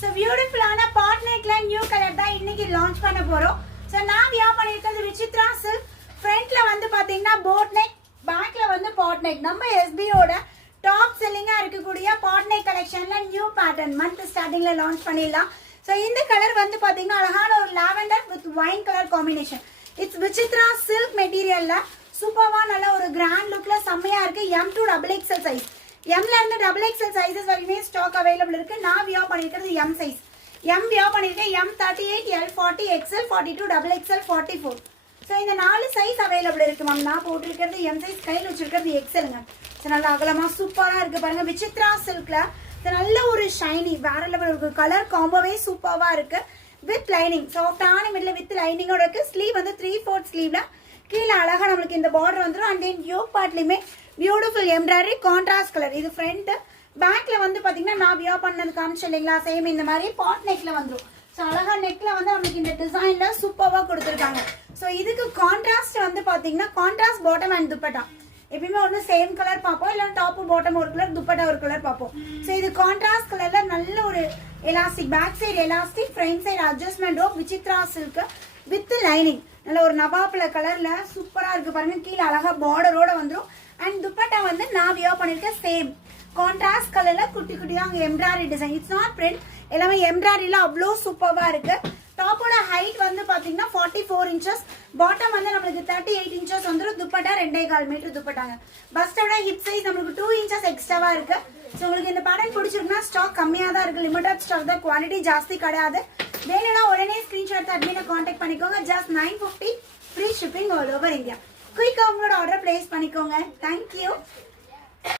So பியூட்டிஃபுல்லான பாட் நெக்ல new colour தான் இன்னைக்கு லான்ச் பண்ண போறோம். ஸோ நான் வியர் பண்ணிருக்கிறது விசித்ரா சில்க். ஃப்ரண்ட்ல வந்து பாத்தீங்கன்னா போட் நெக், பேக்ல வந்து பாட் நெக். நம்ம எஸ்பியோட டாப் செல்லிங்கா இருக்கக்கூடிய பாட் நெக் கலெக்ஷன்ல நியூ பேட்டர்ன் மந்த் ஸ்டார்டிங்ல லான்ச் பண்ணிடலாம். ஸோ இந்த கலர் வந்து பாத்தீங்கன்னா அழகான ஒரு lavender with wine colour combination. It's Vichitra silk மெட்டீரியல்ல சூப்பர்வா நல்ல ஒரு கிராண்ட் லுக்ல செம்மையா இருக்கு. M to XXL சைஸ், எம்ல இருந்து XXL சைஸஸ் வரைக்குமே ஸ்டாக் அவைலபிள் இருக்கு. நான் வியர் பண்ணிருக்கிறது எம் சைஸ். எம் வியர் பண்ணிருக்கேன். M38, L40, XL, 42, XXL, 44. So இந்த 4 சைஸ் அவைலபிள் இருக்கு மேம். நான் போட்டிருக்கிறது எம் சைஸ், கையில் வச்சிருக்கிறது எக்ஸலுங்க. ஸோ நல்லா அகலமா சூப்பரா இருக்கு பாருங்க. விசித்ரா சில்க்ல நல்ல ஒரு ஷைனி வேற லெவல் இருக்கு. கலர் காம்போவே சூப்பர்வா இருக்கு. வித் லைனிங், சாஃப்டான மிடில் வித் லைனிங்கோட இருக்கு. ஸ்லீவ் வந்து 3/4 ஸ்லீவ்ல கீழே அழகா நம்மளுக்கு இந்த பார்டர் வந்துடும். அண்ட் தென் யோக் பார்ட்லயுமே பியூட்டிஃபுல் எம்ப்ராய்டரி கான்ட்ராஸ்ட் கலர். இது ஃப்ரண்ட். பேக்ல வந்து பாத்தீங்கன்னா நான் வியர் பண்ணது காமிச்சு இல்லைங்களா, சேம் இந்த மாதிரி பாட் நெக்ல வந்துடும். ஸோ அழகா நெக்ல வந்து நம்மளுக்கு இந்த டிசைன்ல சூப்பர்வா கொடுத்துருக்காங்க. ஸோ இதுக்கு கான்ட்ராஸ்ட் வந்து பாத்தீங்கன்னா கான்ட்ராஸ்ட் பாட்டம் அண்ட் துப்பட்டா. எப்பயுமே ஒன்று சேம் கலர் பார்ப்போம், இல்லை டாப்பு பாட்டம் ஒரு கலர், துப்பட்டா ஒரு கலர் பார்ப்போம். ஸோ இது கான்ட்ராஸ்ட் கலர்ல நல்ல ஒரு elastic, back side elastic, front side adjustment rope, Vichitra silk with lining. நல்ல ஒரு நவாப்ல கலர்ல சூப்பரா இருக்கு பாருங்க. கீழே அழகா பார்டரோட வந்துடும். அண்ட் துப்பட்டா வந்து நான் வியர் பண்ணிருக்கேன் சேம் கான்ட்ராஸ்ட் கலர்ல குட்டி குட்டியா அங்கே embroidery design. It's not print, எல்லாமே எம்ப்ராய்டரியில அவ்வளோ சூப்பர்வா இருக்கு. டாப்போட ஹைட் வந்து பாத்தீங்கன்னா 44 இன்ச்சஸ், பாட்டம் வந்து நம்மளுக்கு 38 இன்ச்சஸ் வந்துடும். துப்பட்டா 2.25 மீட்டர் துப்பட்டாங்க. பஸ்டோட ஹிப் சைஸ் நம்மளுக்கு 2 இன்ச்சஸ் எக்ஸ்ட்ராவா இருக்கு. ஸோ உங்களுக்கு இந்த பேட்டர்ன் பிடிச்சிருக்குன்னா ஸ்டாக் கம்மியாக தான் இருக்கு, லிமிடெட் ஸ்டாக் தான், குவாலிட்டி ஜாஸ்தி கிடையாது. வேணும்னா உடனே ஸ்கிரீன்ஷாட் அட்மினை கான்டாக்ட் பண்ணிக்கோங்க. Just 950 free shipping all over India. குயிக்காக உங்களோட ஆர்டர் பிளேஸ் பண்ணிக்கோங்க. தேங்க்யூ.